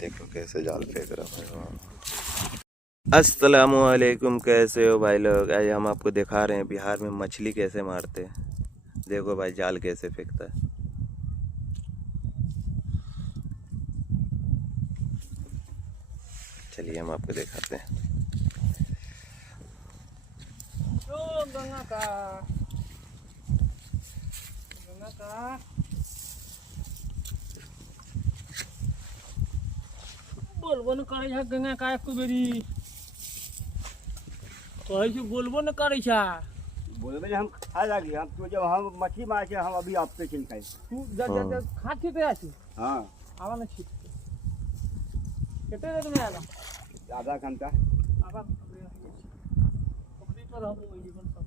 देखो कैसे जाल फेंक रहा है। अस्सलामुअलैकुम, कैसे हो भाई लोग। आज हम आपको दिखा रहे हैं बिहार में मछली कैसे मारते हैं। देखो भाई जाल कैसे फेंकता है। चलिए हम आपको दिखाते हैं। गंगा का बोलबो न करे छा। गंगा का एक बेरी कहे से बोलबो न करे छा। बोले हम खा लगी हम तो जब हम मछली मार के हम अभी आपके चिन खाए तू जब खाती तो आसी। हाँ आवा न छी कितने देर में आला? आधा घंटा आवा पकड़ी पर हम वही जीवन सब।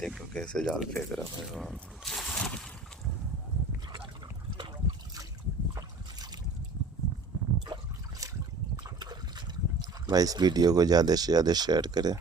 देखो कैसे जाल फेंक रहा है। भाई इस वीडियो को ज़्यादा से ज़्यादा शेयर करें।